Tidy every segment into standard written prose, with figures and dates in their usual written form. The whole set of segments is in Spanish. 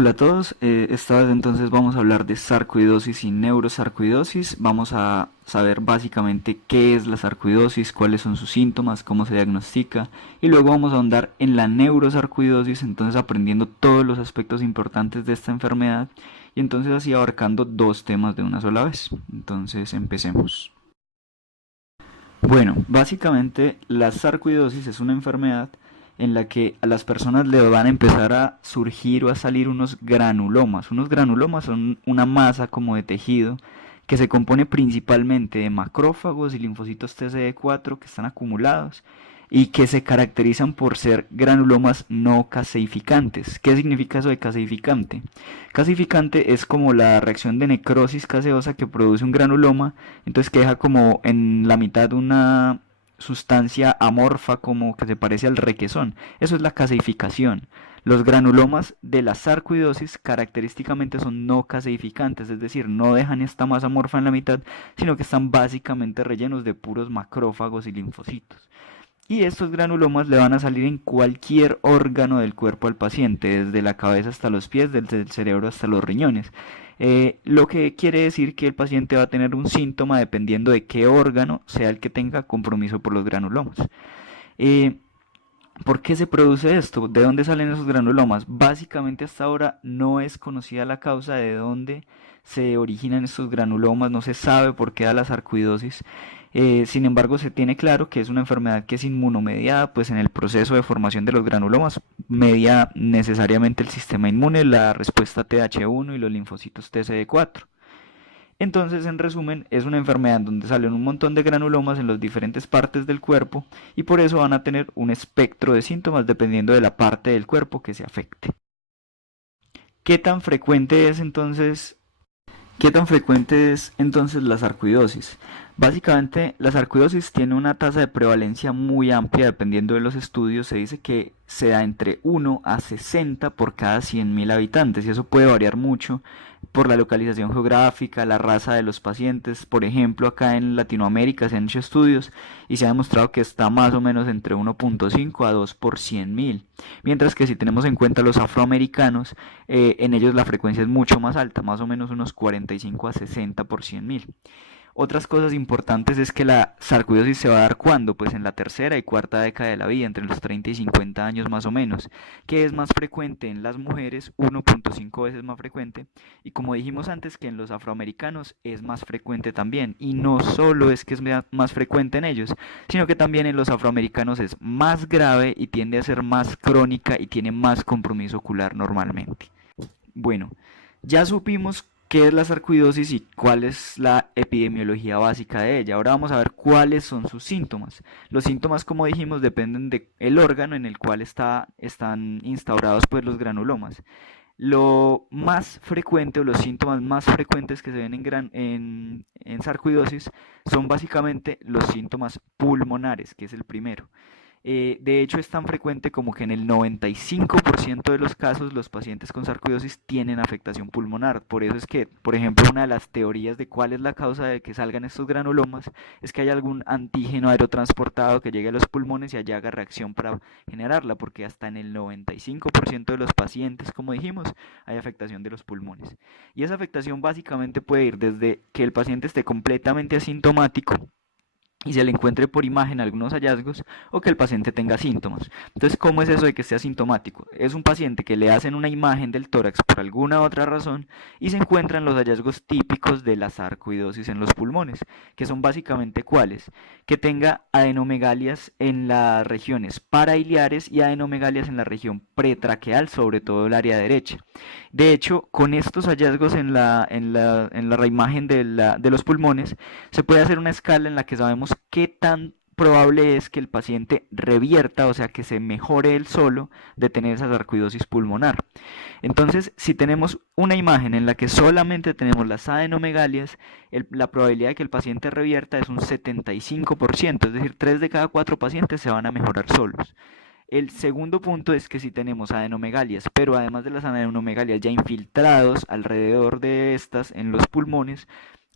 Hola a todos, esta vez entonces vamos a hablar de sarcoidosis y neurosarcoidosis. Vamos a saber básicamente qué es la sarcoidosis, cuáles son sus síntomas, cómo se diagnostica y luego vamos a ahondar en la neurosarcoidosis, entonces aprendiendo todos los aspectos importantes de esta enfermedad y entonces así abarcando dos temas de una sola vez. Entonces empecemos. Bueno, básicamente la sarcoidosis es una enfermedad en la que a las personas le van a empezar a surgir o a salir unos granulomas. Unos granulomas son una masa como de tejido que se compone principalmente de macrófagos y linfocitos TCD4 que están acumulados y que se caracterizan por ser granulomas no caseificantes. ¿Qué significa eso de caseificante? Caseificante es como la reacción de necrosis caseosa que produce un granuloma, entonces que deja como en la mitad una sustancia amorfa como que se parece al requesón. Eso es la caseificación. Los granulomas de la sarcoidosis característicamente son no caseificantes, es decir, no dejan esta masa amorfa en la mitad, sino que están básicamente rellenos de puros macrófagos y linfocitos. Y estos granulomas le van a salir en cualquier órgano del cuerpo al paciente, desde la cabeza hasta los pies, desde el cerebro hasta los riñones. Lo que quiere decir que el paciente va a tener un síntoma dependiendo de qué órgano sea el que tenga compromiso por los granulomas. Eh, ¿Por qué se produce esto? ¿De dónde salen esos granulomas? Básicamente hasta ahora no es conocida la causa de dónde se originan estos granulomas, no se sabe por qué da la sarcoidosis. Sin embargo, se tiene claro que es una enfermedad que es inmunomediada, pues en el proceso de formación de los granulomas media necesariamente el sistema inmune, la respuesta TH1 y los linfocitos TCD4. Entonces, en resumen, es una enfermedad donde salen un montón de granulomas en las diferentes partes del cuerpo y por eso van a tener un espectro de síntomas dependiendo de la parte del cuerpo que se afecte. ¿Qué tan frecuente es entonces ¿Qué tan frecuente es entonces la sarcoidosis? Básicamente, la sarcoidosis tiene una tasa de prevalencia muy amplia dependiendo de los estudios. Se dice que se da entre 1 a 60 por cada 100.000 habitantes y eso puede variar mucho por la localización geográfica, la raza de los pacientes. Por ejemplo, acá en Latinoamérica se han hecho estudios y se ha demostrado que está más o menos entre 1.5 a 2 por 100.000. Mientras que si tenemos en cuenta los afroamericanos, en ellos la frecuencia es mucho más alta, más o menos unos 45 a 60 por 100.000. Otras cosas importantes es que la sarcoidosis se va a dar cuando, pues en la tercera y cuarta década de la vida, entre los 30 y 50 años más o menos, que es más frecuente en las mujeres, 1.5 veces más frecuente, y como dijimos antes que en los afroamericanos es más frecuente también, y no solo es que es más frecuente en ellos, sino que también en los afroamericanos es más grave y tiende a ser más crónica y tiene más compromiso ocular normalmente. Bueno, ya supimos qué es la sarcoidosis y cuál es la epidemiología básica de ella. Ahora vamos a ver cuáles son sus síntomas. Los síntomas, como dijimos, dependen del órgano en el cual están instaurados pues, los granulomas. Lo más frecuente o los síntomas más frecuentes que se ven en sarcoidosis son básicamente los síntomas pulmonares, que es el primero. De hecho, es tan frecuente como que en el 95% de los casos los pacientes con sarcoidosis tienen afectación pulmonar. Por eso es que, por ejemplo, una de las teorías de cuál es la causa de que salgan estos granulomas es que hay algún antígeno aerotransportado que llegue a los pulmones y allá haga reacción para generarla, porque hasta en el 95% de los pacientes, como dijimos, hay afectación de los pulmones. Y esa afectación básicamente puede ir desde que el paciente esté completamente asintomático y se le encuentre por imagen algunos hallazgos o que el paciente tenga síntomas. Entonces, ¿cómo es eso de que esté asintomático? Es un paciente que le hacen una imagen del tórax por alguna otra razón y se encuentran los hallazgos típicos de la sarcoidosis en los pulmones, que son básicamente cuáles: que tenga adenomegalias en las regiones parailiares y adenomegalias en la región pretraqueal, sobre todo el área derecha. De hecho, con estos hallazgos en la reimagen de los pulmones, se puede hacer una escala en la que sabemos qué tan probable es que el paciente revierta, o sea, que se mejore él solo de tener esa sarcoidosis pulmonar. Entonces, si tenemos una imagen en la que solamente tenemos las adenomegalias, la probabilidad de que el paciente revierta es un 75%, es decir, 3 de cada 4 pacientes se van a mejorar solos. El segundo punto es que si tenemos adenomegalias, pero además de las adenomegalias ya infiltrados alrededor de estas en los pulmones,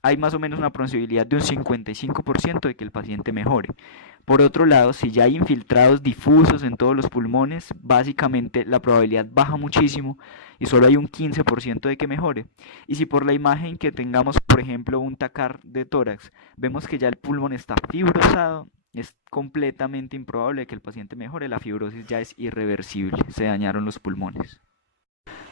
hay más o menos una posibilidad de un 55% de que el paciente mejore. Por otro lado, si ya hay infiltrados difusos en todos los pulmones, básicamente la probabilidad baja muchísimo y solo hay un 15% de que mejore. Y si por la imagen que tengamos, por ejemplo, un TACAR de tórax, vemos que ya el pulmón está fibrosado, es completamente improbable que el paciente mejore, la fibrosis ya es irreversible, se dañaron los pulmones.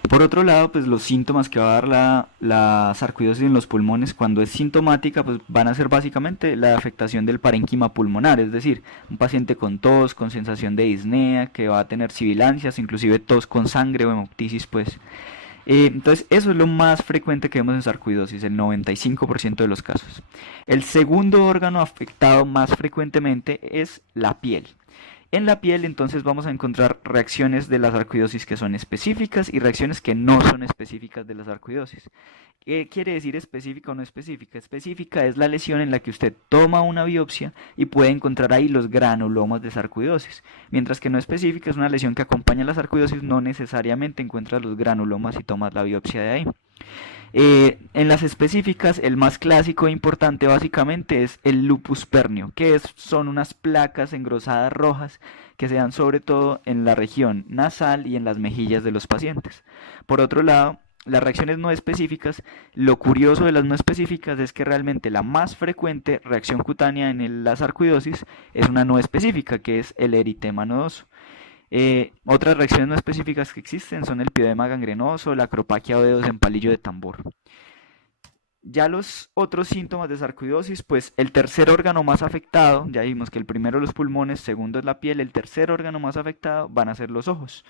Por otro lado, pues los síntomas que va a dar la sarcoidosis en los pulmones cuando es sintomática, pues van a ser básicamente la afectación del parénquima pulmonar, es decir, un paciente con tos, con sensación de disnea, que va a tener sibilancias, inclusive tos con sangre o hemoptisis, pues. Entonces, eso es lo más frecuente que vemos en sarcoidosis, el 95% de los casos. El segundo órgano afectado más frecuentemente es la piel. En la piel entonces vamos a encontrar reacciones de la sarcoidosis que son específicas y reacciones que no son específicas de la sarcoidosis. ¿Qué quiere decir específica o no específica? Específica es la lesión en la que usted toma una biopsia y puede encontrar ahí los granulomas de sarcoidosis, mientras que no específica es una lesión que acompaña a la sarcoidosis, no necesariamente encuentras los granulomas y tomas la biopsia de ahí. En las específicas, el más clásico e importante básicamente es el lupus pernio, son unas placas engrosadas rojas que se dan sobre todo en la región nasal y en las mejillas de los pacientes. Por otro lado, las reacciones no específicas, lo curioso de las no específicas es que realmente la más frecuente reacción cutánea en la sarcoidosis es una no específica, que es el eritema nodoso. Otras reacciones no específicas que existen son el piedema gangrenoso, la acropaquia o dedos en palillo de tambor. Ya los otros síntomas de sarcoidosis, pues el tercer órgano más afectado, ya vimos que el primero los pulmones, segundo es la piel, el tercer órgano más afectado van a ser los ojos.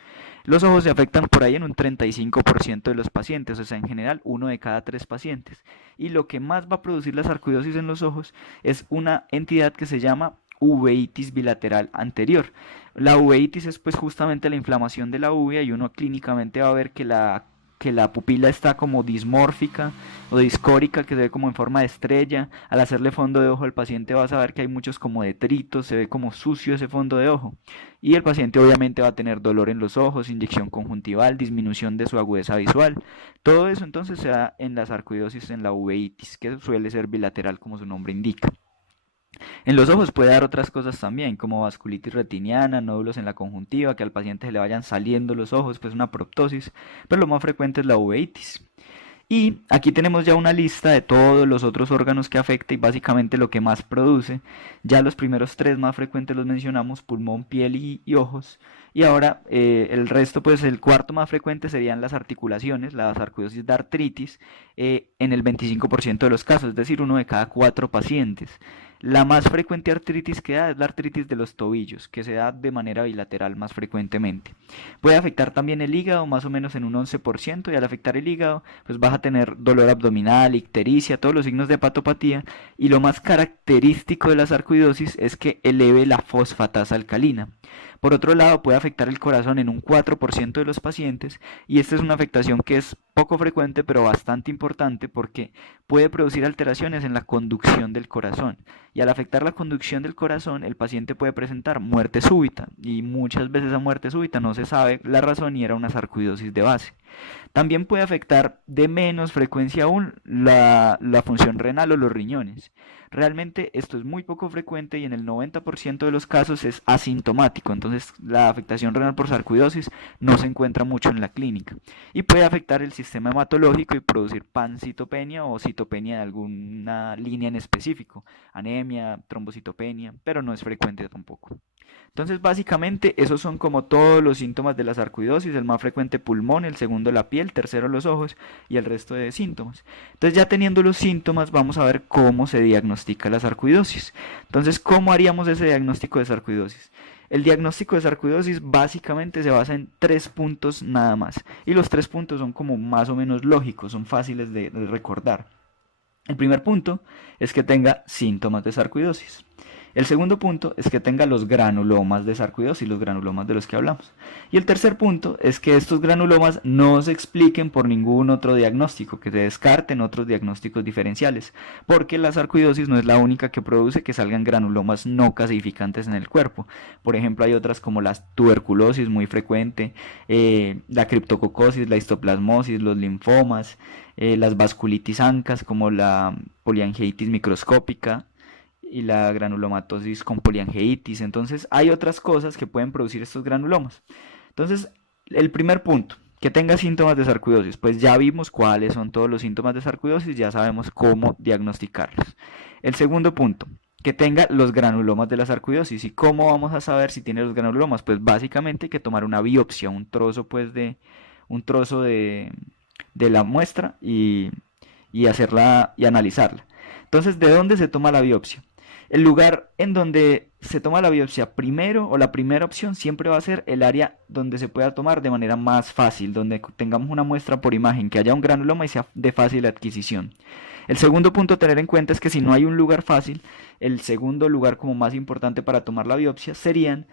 Los ojos se afectan por ahí en un 35% de los pacientes, o sea, en general 1 de cada 3 pacientes. Y lo que más va a producir la sarcoidosis en los ojos es una entidad que se llama uveitis bilateral anterior. La uveitis es pues justamente la inflamación de la uvea y uno clínicamente va a ver que la pupila está como dismórfica o discórica, que se ve como en forma de estrella. Al hacerle fondo de ojo al paciente va a saber que hay muchos como detritos, se ve como sucio ese fondo de ojo. Y el paciente obviamente va a tener dolor en los ojos, inyección conjuntival, disminución de su agudeza visual. Todo eso entonces se da en la sarcoidosis, en la uveitis, que suele ser bilateral como su nombre indica. En los ojos puede dar otras cosas también, como vasculitis retiniana, nódulos en la conjuntiva, que al paciente se le vayan saliendo los ojos, pues una proptosis, pero lo más frecuente es la uveitis. Y aquí tenemos ya una lista de todos los otros órganos que afecta y básicamente lo que más produce. Ya los primeros 3 más frecuentes los mencionamos, pulmón, piel y ojos. Y ahora el resto, pues el cuarto más frecuente serían las articulaciones, la sarcoidosis de artritis, en el 25% de los casos, es decir, 1 de cada 4 pacientes. La más frecuente artritis que da es la artritis de los tobillos, que se da de manera bilateral más frecuentemente. Puede afectar también el hígado, más o menos en un 11%, y al afectar el hígado, pues vas a tener dolor abdominal, ictericia, todos los signos de hepatopatía, y lo más característico de la sarcoidosis es que eleve la fosfatasa alcalina. Por otro lado, puede afectar el corazón en un 4% de los pacientes, y esta es una afectación que es poco frecuente pero bastante importante porque puede producir alteraciones en la conducción del corazón, y al afectar la conducción del corazón el paciente puede presentar muerte súbita, y muchas veces a muerte súbita no se sabe la razón y era una sarcoidosis de base. También puede afectar de menos frecuencia aún la función renal o los riñones. Realmente esto es muy poco frecuente y en el 90% de los casos es asintomático, entonces la afectación renal por sarcoidosis no se encuentra mucho en la clínica y puede afectar el sistema hematológico y producir pancitopenia o citopenia de alguna línea en específico, anemia, trombocitopenia, pero no es frecuente tampoco. Entonces básicamente esos son como todos los síntomas de la sarcoidosis, el más frecuente pulmón, el segundo la piel, tercero los ojos y el resto de síntomas. Entonces ya teniendo los síntomas vamos a ver cómo se diagnostica la sarcoidosis. Entonces, ¿cómo haríamos ese diagnóstico de sarcoidosis? El diagnóstico de sarcoidosis básicamente se basa en 3 puntos nada más y los 3 puntos son como más o menos lógicos, son fáciles de recordar. El primer punto es que tenga síntomas de sarcoidosis. El segundo punto es que tenga los granulomas de sarcoidosis, los granulomas de los que hablamos. Y el tercer punto es que estos granulomas no se expliquen por ningún otro diagnóstico, que se descarten otros diagnósticos diferenciales, porque la sarcoidosis no es la única que produce que salgan granulomas no calcificantes en el cuerpo. Por ejemplo, hay otras como la tuberculosis muy frecuente, la criptococosis, la histoplasmosis, los linfomas, las vasculitis ancas como la poliangeitis microscópica y la granulomatosis con poliangeitis. Entonces hay otras cosas que pueden producir estos granulomas. Entonces, el primer punto, que tenga síntomas de sarcoidosis, pues ya vimos cuáles son todos los síntomas de sarcoidosis, ya sabemos cómo diagnosticarlos. El segundo punto, que tenga los granulomas de la sarcoidosis. ¿Y cómo vamos a saber si tiene los granulomas? Pues básicamente hay que tomar una biopsia, un trozo de la muestra y hacerla y analizarla. Entonces, ¿de dónde se toma la biopsia? El lugar en donde se toma la biopsia primero o la primera opción siempre va a ser el área donde se pueda tomar de manera más fácil, donde tengamos una muestra por imagen, que haya un granuloma y sea de fácil adquisición. El segundo punto a tener en cuenta es que si no hay un lugar fácil, el segundo lugar como más importante para tomar la biopsia serían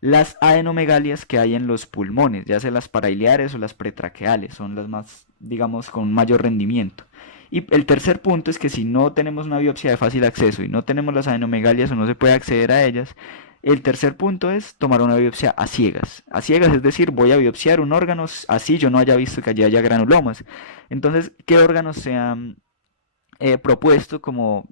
las adenomegalias que hay en los pulmones, ya sea las parailiares o las pretraqueales, son las más, digamos, con mayor rendimiento. Y el tercer punto es que si no tenemos una biopsia de fácil acceso y no tenemos las adenomegalias o no se puede acceder a ellas, el tercer punto es tomar una biopsia a ciegas. A ciegas, es decir, voy a biopsiar un órgano así yo no haya visto que allí haya granulomas. Entonces, ¿qué órganos se han propuesto como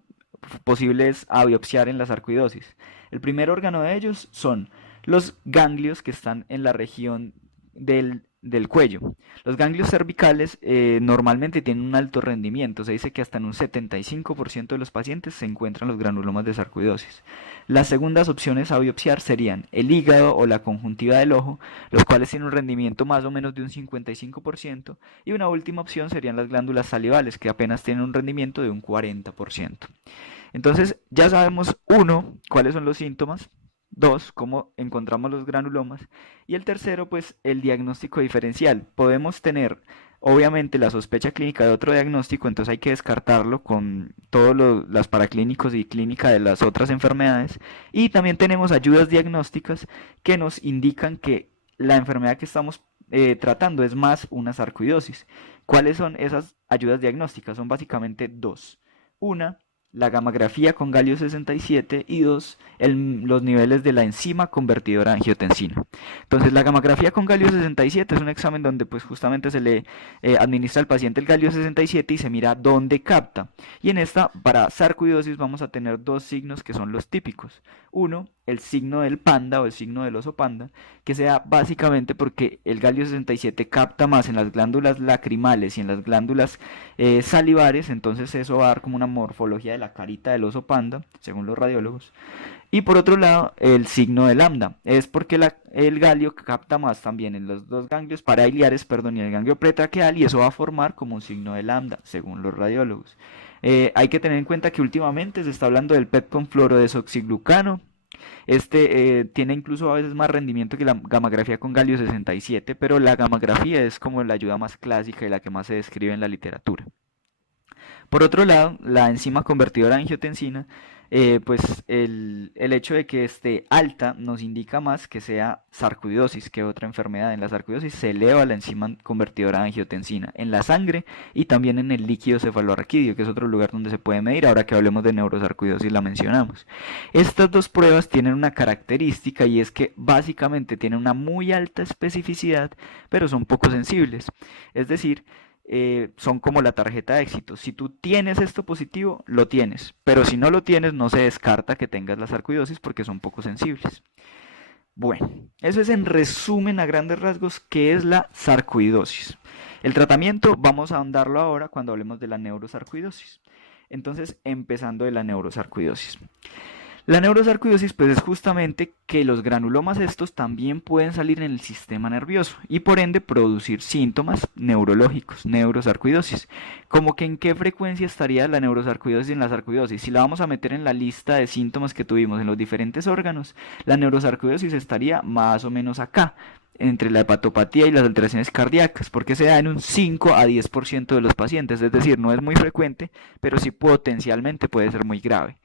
posibles a biopsiar en la sarcoidosis? El primer órgano de ellos son los ganglios que están en la región del cuello. Los ganglios cervicales normalmente tienen un alto rendimiento, se dice que hasta en un 75% de los pacientes se encuentran los granulomas de sarcoidosis. Las segundas opciones a biopsiar serían el hígado o la conjuntiva del ojo, los cuales tienen un rendimiento más o menos de un 55%, y una última opción serían las glándulas salivales, que apenas tienen un rendimiento de un 40%. Entonces ya sabemos, uno, cuáles son los síntomas. Dos, cómo encontramos los granulomas. Y el tercero, pues el diagnóstico diferencial. Podemos tener, obviamente, la sospecha clínica de otro diagnóstico, entonces hay que descartarlo con todos los paraclínicos y clínica de las otras enfermedades. Y también tenemos ayudas diagnósticas que nos indican que la enfermedad que estamos tratando es más una sarcoidosis. ¿Cuáles son esas ayudas diagnósticas? Son básicamente dos. Una, la gammagrafía con galio 67 y dos, los niveles de la enzima convertidora de angiotensina. Entonces la gammagrafía con galio 67 es un examen donde pues justamente se le administra al paciente el galio 67 y se mira dónde capta. Y en esta, para sarcoidosis, vamos a tener dos signos que son los típicos. Uno, el signo del panda o el signo del oso panda, que se da básicamente porque el galio 67 capta más en las glándulas lacrimales y en las glándulas salivares, entonces eso va a dar como una morfología de la carita del oso panda, según los radiólogos. Y por otro lado, el signo de lambda es porque el galio capta más también en los dos ganglios parailiares, perdón, y el ganglio pretraqueal, y eso va a formar como un signo de lambda, según los radiólogos. Hay que tener en cuenta que últimamente se está hablando del PET con fluorodesoxiglucano. Tiene incluso a veces más rendimiento que la gammagrafía con galio 67, pero la gammagrafía es como la ayuda más clásica y la que más se describe en la literatura. Por otro lado, la enzima convertidora de angiotensina, pues el hecho de que esté alta nos indica más que sea sarcoidosis que otra enfermedad. En la sarcoidosis se eleva la enzima convertidora de angiotensina en la sangre y también en el líquido cefalorraquídeo, que es otro lugar donde se puede medir. Ahora que hablemos de neurosarcoidosis la mencionamos. Estas dos pruebas tienen una característica y es que básicamente tienen una muy alta especificidad, pero son poco sensibles. Es decir, son como la tarjeta de éxito. Si tú tienes esto positivo, lo tienes. Pero si no lo tienes, no se descarta que tengas la sarcoidosis porque son poco sensibles. Bueno, eso es en resumen a grandes rasgos qué es la sarcoidosis. El tratamiento vamos a ahondarlo ahora cuando hablemos de la neurosarcoidosis. Entonces, empezando de la neurosarcoidosis. La neurosarcoidosis pues es justamente que los granulomas estos también pueden salir en el sistema nervioso y por ende producir síntomas neurológicos, neurosarcoidosis. Como que en qué frecuencia estaría la neurosarcoidosis en la sarcoidosis. Si la vamos a meter en la lista de síntomas que tuvimos en los diferentes órganos, la neurosarcoidosis estaría más o menos acá, entre la hepatopatía y las alteraciones cardíacas, porque se da en un 5 a 10% de los pacientes, es decir, no es muy frecuente, pero sí potencialmente puede ser muy grave.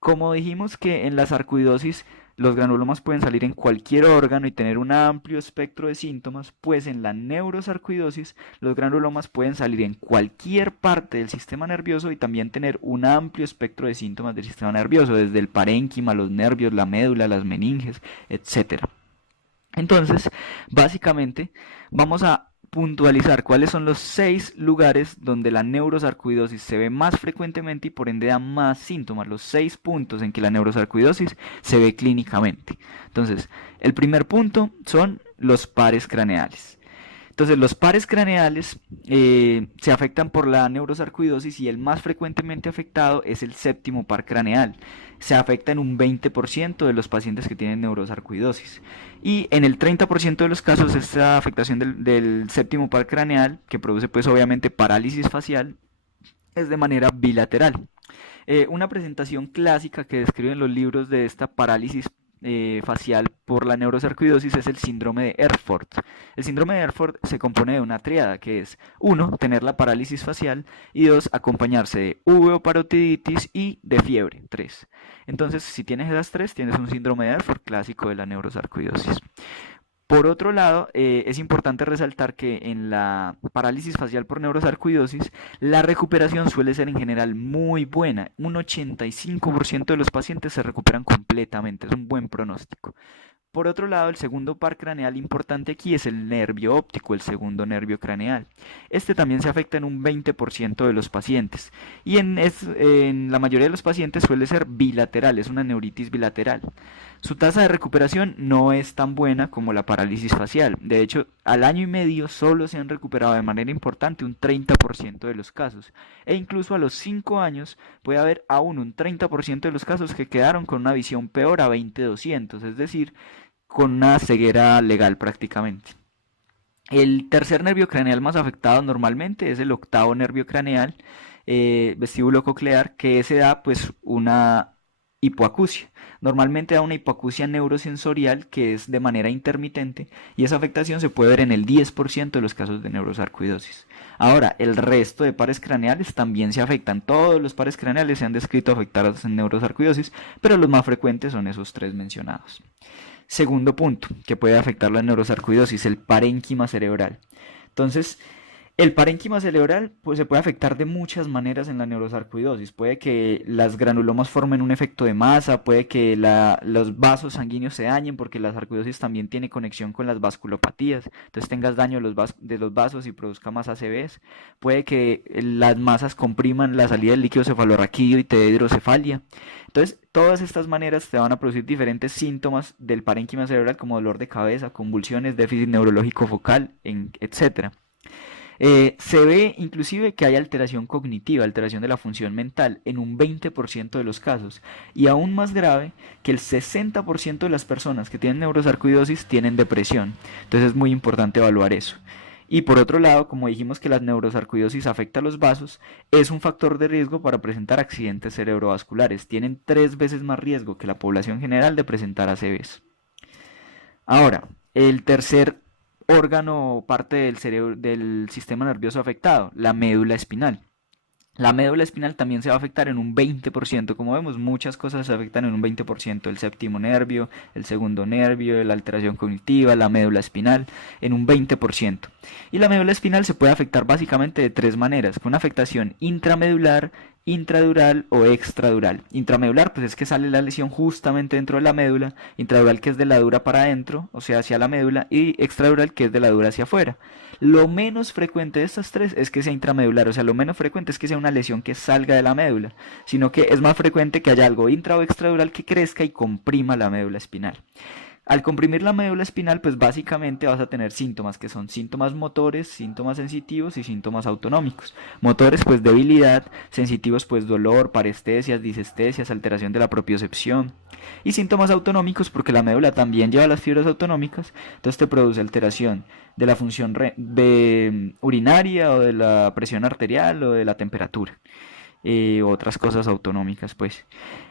Como dijimos que en la sarcoidosis los granulomas pueden salir en cualquier órgano y tener un amplio espectro de síntomas, pues en la neurosarcoidosis los granulomas pueden salir en cualquier parte del sistema nervioso y también tener un amplio espectro de síntomas del sistema nervioso, desde el parénquima, los nervios, la médula, las meninges, etcétera. Entonces, básicamente, vamos a puntualizar cuáles son los 6 lugares donde la neurosarcoidosis se ve más frecuentemente y por ende da más síntomas, los 6 puntos en que la neurosarcoidosis se ve clínicamente. Entonces, el primer punto son los pares craneales. Entonces, los pares craneales se afectan por la neurosarcoidosis y el más frecuentemente afectado es el séptimo par craneal. Se afecta en un 20% de los pacientes que tienen neurosarcoidosis. Y en el 30% de los casos, esta afectación del séptimo par craneal, que produce pues obviamente parálisis facial, es de manera bilateral. Una presentación clásica que describen los libros de esta parálisis facial por la neurosarcoidosis es el síndrome de Erfurt. El síndrome de Erfurt se compone de una tríada que es 1. Tener la parálisis facial y 2. Acompañarse de uveoparotiditis y de fiebre 3. Entonces, si tienes esas 3, tienes un síndrome de Erfurt clásico de la neurosarcoidosis. Por otro lado, es importante resaltar que en la parálisis facial por neurosarcoidosis, la recuperación suele ser en general muy buena. Un 85% de los pacientes se recuperan completamente, es un buen pronóstico. Por otro lado, el segundo par craneal importante aquí es el nervio óptico, el segundo nervio craneal. Este también se afecta en un 20% de los pacientes y en la mayoría de los pacientes suele ser bilateral, es una neuritis bilateral. Su tasa de recuperación no es tan buena como la parálisis facial. De hecho, al año y medio solo se han recuperado de manera importante un 30% de los casos. E incluso a los 5 años puede haber aún un 30% de los casos que quedaron con una visión peor a 20/200, es decir, con una ceguera legal prácticamente. El tercer nervio craneal más afectado normalmente es el octavo nervio craneal, vestíbulo coclear, que ese da pues una hipoacusia. Normalmente da una hipoacusia neurosensorial que es de manera intermitente y esa afectación se puede ver en el 10% de los casos de neurosarcoidosis. Ahora, el resto de pares craneales también se afectan. Todos los pares craneales se han descrito afectados en neurosarcoidosis, pero los más frecuentes son esos 3 mencionados. Segundo punto que puede afectar la neurosarcoidosis, el parénquima cerebral. Entonces, el parénquima cerebral pues, se puede afectar de muchas maneras en la neurosarcoidosis. Puede que las granulomas formen un efecto de masa, puede que los vasos sanguíneos se dañen porque la sarcoidosis también tiene conexión con las vasculopatías. Entonces tengas daño de los vasos y produzca más ACVs. Puede que las masas compriman la salida del líquido cefalorraquídeo y te dé hidrocefalia. Entonces, todas estas maneras te van a producir diferentes síntomas del parénquima cerebral como dolor de cabeza, convulsiones, déficit neurológico focal, etc. Se ve inclusive que hay alteración cognitiva, alteración de la función mental en un 20% de los casos y aún más grave que el 60% de las personas que tienen neurosarcoidosis tienen depresión. Entonces es muy importante evaluar eso. Y por otro lado, como dijimos que la neurosarcoidosis afecta a los vasos, es un factor de riesgo para presentar accidentes cerebrovasculares. Tienen 3 veces más riesgo que la población general de presentar ACVs. Ahora, el tercer órgano o parte del cerebro, del sistema nervioso afectado, la médula espinal. La médula espinal también se va a afectar en un 20%. Como vemos, muchas cosas se afectan en un 20%. El séptimo nervio, el segundo nervio, la alteración cognitiva, la médula espinal, en un 20%. Y la médula espinal se puede afectar básicamente de 3 maneras. Con una afectación intramedular, intradural o extradural. Intramedular pues es que sale la lesión justamente dentro de la médula, intradural que es de la dura para adentro, o sea hacia la médula, y extradural que es de la dura hacia afuera. Lo menos frecuente de estas 3 es que sea intramedular, o sea lo menos frecuente es que sea una lesión que salga de la médula, sino que es más frecuente que haya algo intra o extradural que crezca y comprima la médula espinal. Al comprimir la médula espinal, pues básicamente vas a tener síntomas que son síntomas motores, síntomas sensitivos y síntomas autonómicos. Motores, pues debilidad, sensitivos, pues dolor, parestesias, disestesias, alteración de la propiocepción. Y síntomas autonómicos, porque la médula también lleva las fibras autonómicas, entonces te produce alteración de la función urinaria o de la presión arterial o de la temperatura. Otras cosas autonómicas, pues.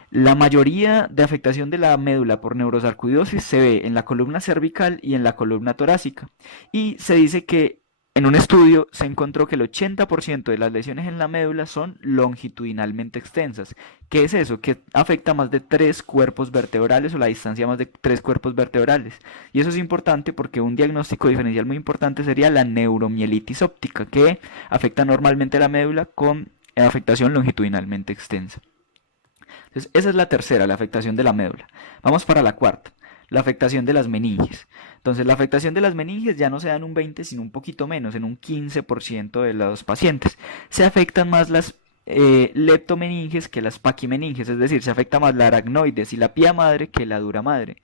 La mayoría de afectación de la médula por neurosarcoidosis se ve en la columna cervical y en la columna torácica. Y se dice que en un estudio se encontró que el 80% de las lesiones en la médula son longitudinalmente extensas. ¿Qué es eso? Que afecta más de 3 cuerpos vertebrales o la distancia más de 3 cuerpos vertebrales. Y eso es importante porque un diagnóstico diferencial muy importante sería la neuromielitis óptica, que afecta normalmente la médula con afectación longitudinalmente extensa. Entonces, esa es la tercera, la afectación de la médula. Vamos para la cuarta, la afectación de las meninges. Entonces, la afectación de las meninges ya no se da en un 20, sino un poquito menos, en un 15% de los pacientes. Se afectan más las leptomeninges que las paquimeninges, es decir, se afecta más la aracnoides y la pía madre que la dura madre.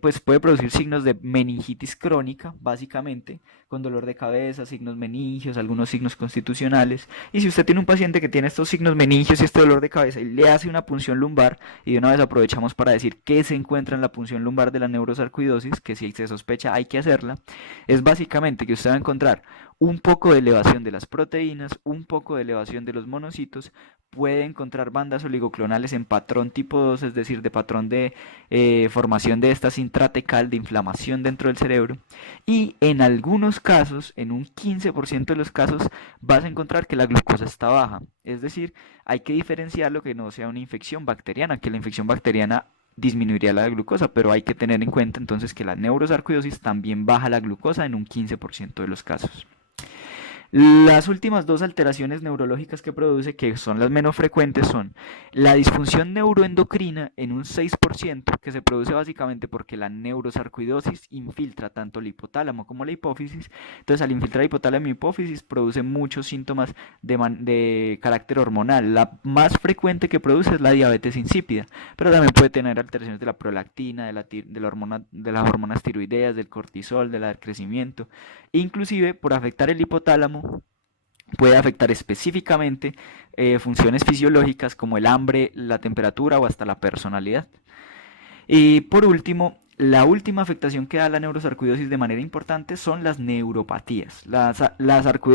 Pues puede producir signos de meningitis crónica, básicamente, con dolor de cabeza, signos meningios, algunos signos constitucionales. Y si usted tiene un paciente que tiene estos signos meningios y este dolor de cabeza y le hace una punción lumbar, y de una vez aprovechamos para decir qué se encuentra en la punción lumbar de la neurosarcoidosis, que si se sospecha hay que hacerla, es básicamente que usted va a encontrar un poco de elevación de las proteínas, un poco de elevación de los monocitos, puede encontrar bandas oligoclonales en patrón tipo 2, es decir, de patrón de formación de esta intratecal, de inflamación dentro del cerebro, y en algunos casos, en un 15% de los casos, vas a encontrar que la glucosa está baja, es decir, hay que diferenciar lo que no sea una infección bacteriana, que la infección bacteriana disminuiría la glucosa, pero hay que tener en cuenta entonces que la neurosarcoidosis también baja la glucosa en un 15% de los casos. Las últimas dos alteraciones neurológicas que produce, que son las menos frecuentes, son la disfunción neuroendocrina en un 6%, que se produce básicamente porque la neurosarcoidosis infiltra tanto el hipotálamo como la hipófisis. Entonces, al infiltrar hipotálamo y hipófisis, produce muchos síntomas de carácter hormonal. La más frecuente que produce es la diabetes insípida, pero también puede tener alteraciones de la prolactina, de las hormonas tiroideas, del cortisol, del crecimiento. Inclusive, por afectar el hipotálamo, puede afectar específicamente funciones fisiológicas como el hambre, la temperatura o hasta la personalidad. Y por último, la última afectación que da la neurosarcoidosis de manera importante son las neuropatías. La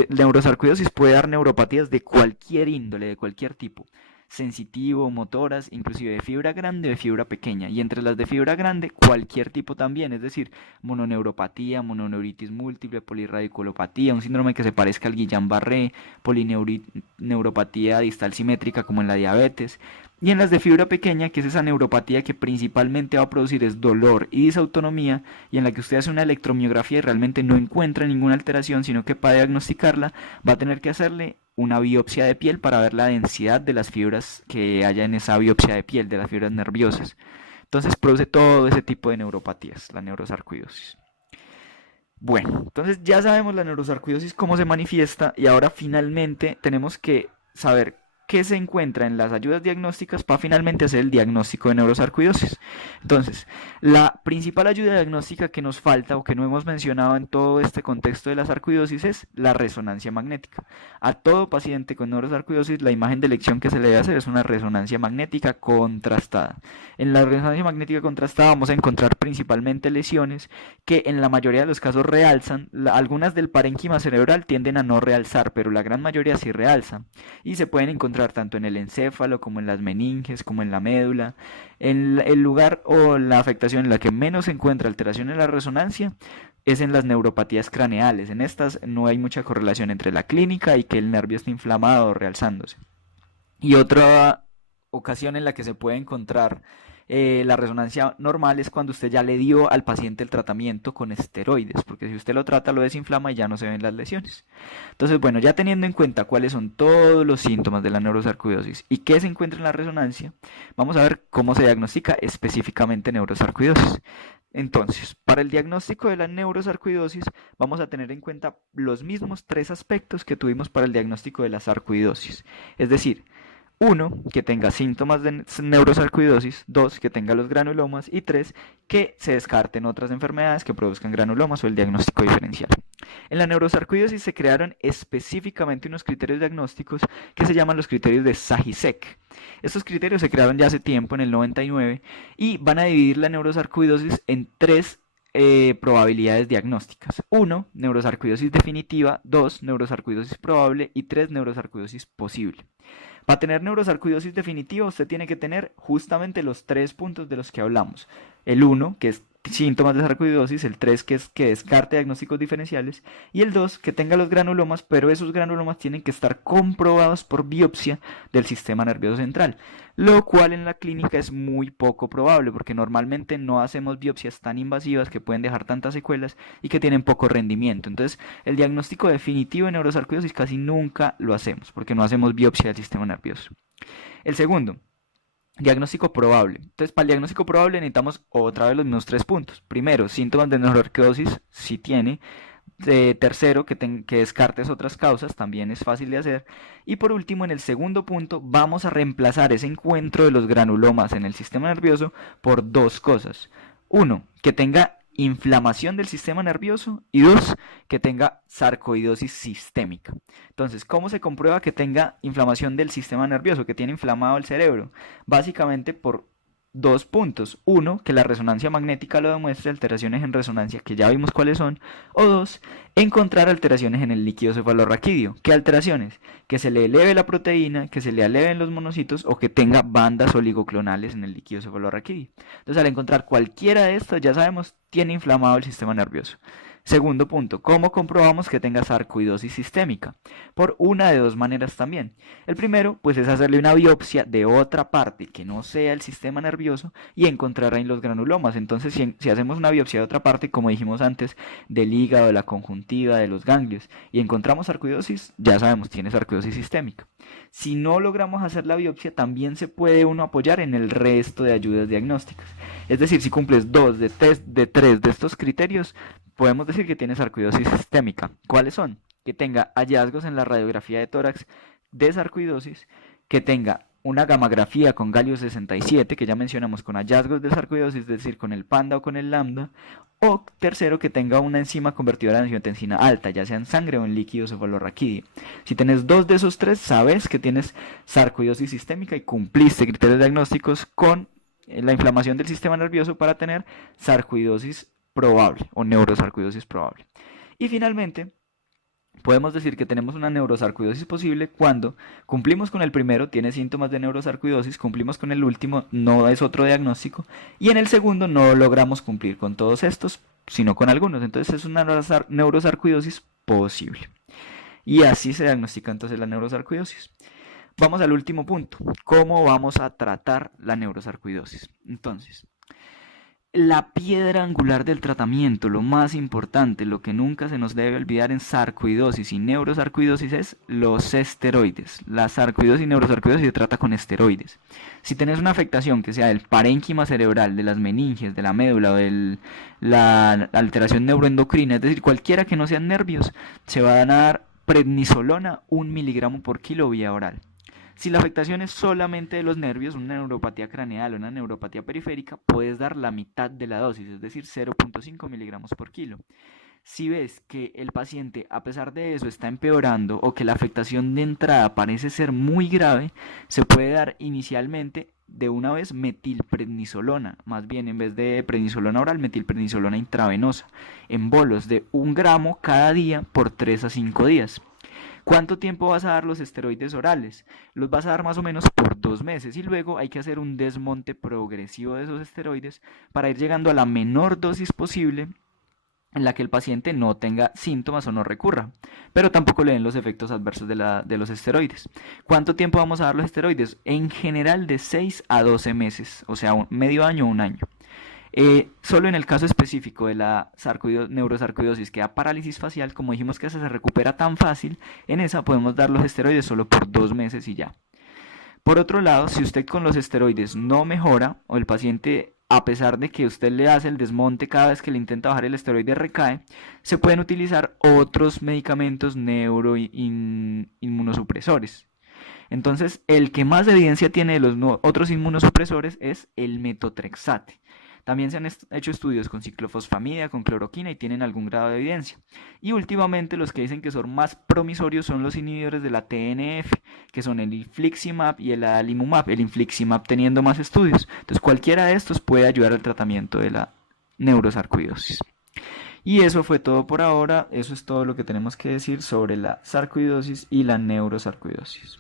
neurosarcoidosis puede dar neuropatías de cualquier índole, de cualquier tipo. Sensitivo, motoras, inclusive de fibra grande o de fibra pequeña. Y entre las de fibra grande, cualquier tipo también, es decir, mononeuropatía, mononeuritis múltiple, polirradiculopatía, un síndrome que se parezca al Guillain-Barré, polineuropatía distal simétrica como en la diabetes. Y en las de fibra pequeña, que es esa neuropatía que principalmente va a producir es dolor y disautonomía, y en la que usted hace una electromiografía y realmente no encuentra ninguna alteración, sino que para diagnosticarla va a tener que hacerle una biopsia de piel para ver la densidad de las fibras que haya en esa biopsia de piel, de las fibras nerviosas. Entonces produce todo ese tipo de neuropatías, la neurosarcoidosis. Bueno, entonces ya sabemos la neurosarcoidosis cómo se manifiesta y ahora finalmente tenemos que saber qué se encuentra en las ayudas diagnósticas para finalmente hacer el diagnóstico de neurosarcoidosis. Entonces, la principal ayuda diagnóstica que nos falta o que no hemos mencionado en todo este contexto de la sarcoidosis es la resonancia magnética. A todo paciente con neurosarcoidosis la imagen de elección que se le debe hacer es una resonancia magnética contrastada. En la resonancia magnética contrastada vamos a encontrar principalmente lesiones que en la mayoría de los casos realzan, algunas del parénquima cerebral tienden a no realzar, pero la gran mayoría sí realzan y se pueden encontrar tanto en el encéfalo como en las meninges, como en la médula. En el lugar o la afectación en la que menos se encuentra alteración en la resonancia es en las neuropatías craneales. En estas no hay mucha correlación entre la clínica y que el nervio esté inflamado o realzándose. Y otra ocasión en la que se puede encontrar la resonancia normal es cuando usted ya le dio al paciente el tratamiento con esteroides, porque si usted lo trata lo desinflama y ya no se ven las lesiones. Entonces, bueno, ya teniendo en cuenta cuáles son todos los síntomas de la neurosarcoidosis y qué se encuentra en la resonancia, vamos a ver cómo se diagnostica específicamente neurosarcoidosis. Entonces, para el diagnóstico de la neurosarcoidosis vamos a tener en cuenta los mismos 3 aspectos que tuvimos para el diagnóstico de la sarcoidosis, es decir, 1, que tenga síntomas de neurosarcoidosis, 2, que tenga los granulomas y 3, que se descarten otras enfermedades que produzcan granulomas o el diagnóstico diferencial. En la neurosarcoidosis se crearon específicamente unos criterios diagnósticos que se llaman los criterios de Zajíček. Estos criterios se crearon ya hace tiempo, en el 99, y van a dividir la neurosarcoidosis en 3 probabilidades diagnósticas. 1, neurosarcoidosis definitiva, 2, neurosarcoidosis probable y 3, neurosarcoidosis posible. Para tener neurosarcoidosis definitiva usted tiene que tener justamente los 3 puntos de los que hablamos. El 1, que es síntomas de sarcoidosis, el 3 que descarte diagnósticos diferenciales y el 2 que tenga los granulomas, pero esos granulomas tienen que estar comprobados por biopsia del sistema nervioso central, lo cual en la clínica es muy poco probable porque normalmente no hacemos biopsias tan invasivas que pueden dejar tantas secuelas y que tienen poco rendimiento. Entonces, el diagnóstico definitivo de neurosarcoidosis casi nunca lo hacemos porque no hacemos biopsia del sistema nervioso. El segundo, diagnóstico probable. Entonces, para el diagnóstico probable necesitamos otra vez los mismos 3 puntos. Primero, síntomas de neurosarcoidosis, si tiene. Tercero, que descartes otras causas, también es fácil de hacer. Y por último, en el segundo punto, vamos a reemplazar ese encuentro de los granulomas en el sistema nervioso por 2 cosas. Uno, que tenga inflamación del sistema nervioso y 2, que tenga sarcoidosis sistémica. Entonces, ¿cómo se comprueba que tenga inflamación del sistema nervioso, que tiene inflamado el cerebro? Básicamente por 2 puntos. Uno, que la resonancia magnética lo demuestre, alteraciones en resonancia que ya vimos cuáles son. O 2, encontrar alteraciones en el líquido cefalorraquídeo. ¿Qué alteraciones? Que se le eleve la proteína, que se le eleven los monocitos o que tenga bandas oligoclonales en el líquido cefalorraquídeo. Entonces, al encontrar cualquiera de estas, ya sabemos, tiene inflamado el sistema nervioso. Segundo punto, ¿cómo comprobamos que tenga sarcoidosis sistémica? Por una de 2 maneras también. El primero, pues es hacerle una biopsia de otra parte que no sea el sistema nervioso y encontrar ahí los granulomas. Entonces, si hacemos una biopsia de otra parte, como dijimos antes, del hígado, de la conjuntiva, de los ganglios, y encontramos sarcoidosis, ya sabemos, tiene sarcoidosis sistémica. Si no logramos hacer la biopsia, también se puede uno apoyar en el resto de ayudas diagnósticas. Es decir, si cumples 2 de 3 de estos criterios, podemos decir que tiene sarcoidosis sistémica. ¿Cuáles son? Que tenga hallazgos en la radiografía de tórax de sarcoidosis, que tenga una gamografía con galio 67, que ya mencionamos, con hallazgos de sarcoidosis, es decir, con el panda o con el lambda, o tercero, que tenga una enzima convertidora de angiotensina alta, ya sea en sangre o en líquido cefalorraquídeo. Si tienes 2 de esos 3, sabes que tienes sarcoidosis sistémica y cumpliste criterios diagnósticos con la inflamación del sistema nervioso para tener sarcoidosis probable o neurosarcoidosis probable. Y finalmente, podemos decir que tenemos una neurosarcoidosis posible cuando cumplimos con el primero, tiene síntomas de neurosarcoidosis, cumplimos con el último, no es otro diagnóstico, y en el segundo no logramos cumplir con todos estos, sino con algunos. Entonces es una neurosarcoidosis posible. Y así se diagnostica entonces la neurosarcoidosis. Vamos al último punto, ¿cómo vamos a tratar la neurosarcoidosis? Entonces, la piedra angular del tratamiento, lo más importante, lo que nunca se nos debe olvidar en sarcoidosis y neurosarcoidosis es los esteroides. La sarcoidosis y neurosarcoidosis se trata con esteroides. Si tenés una afectación que sea del parénquima cerebral, de las meninges, de la médula o de la alteración neuroendocrina, es decir, cualquiera que no sean nervios, se va a dar prednisolona 1 miligramo por kilo vía oral. Si la afectación es solamente de los nervios, una neuropatía craneal o una neuropatía periférica, puedes dar la mitad de la dosis, es decir, 0.5 miligramos por kilo. Si ves que el paciente, a pesar de eso, está empeorando o que la afectación de entrada parece ser muy grave, se puede dar inicialmente de una vez metilprednisolona, más bien en vez de prednisolona oral, metilprednisolona intravenosa, en bolos de 1 gramo cada día por 3 a 5 días. ¿Cuánto tiempo vas a dar los esteroides orales? Los vas a dar más o menos por 2 meses y luego hay que hacer un desmonte progresivo de esos esteroides para ir llegando a la menor dosis posible en la que el paciente no tenga síntomas o no recurra, pero tampoco le den los efectos adversos de los esteroides. ¿Cuánto tiempo vamos a dar los esteroides? En general de 6 a 12 meses, o sea, medio año o 1 año. Solo en el caso específico de la neurosarcoidosis que da parálisis facial, como dijimos que esa se recupera tan fácil, en esa podemos dar los esteroides solo por 2 meses y ya. Por otro lado, si usted con los esteroides no mejora o el paciente, a pesar de que usted le hace el desmonte cada vez que le intenta bajar el esteroide recae, se pueden utilizar otros medicamentos neuroinmunosupresores. Entonces, el que más evidencia tiene de los otros inmunosupresores es el metotrexate. También se han hecho estudios con ciclofosfamida, con cloroquina y tienen algún grado de evidencia. Y últimamente los que dicen que son más promisorios son los inhibidores de la TNF, que son el infliximab y el adalimumab, el infliximab teniendo más estudios. Entonces cualquiera de estos puede ayudar al tratamiento de la neurosarcoidosis. Y eso fue todo por ahora, eso es todo lo que tenemos que decir sobre la sarcoidosis y la neurosarcoidosis.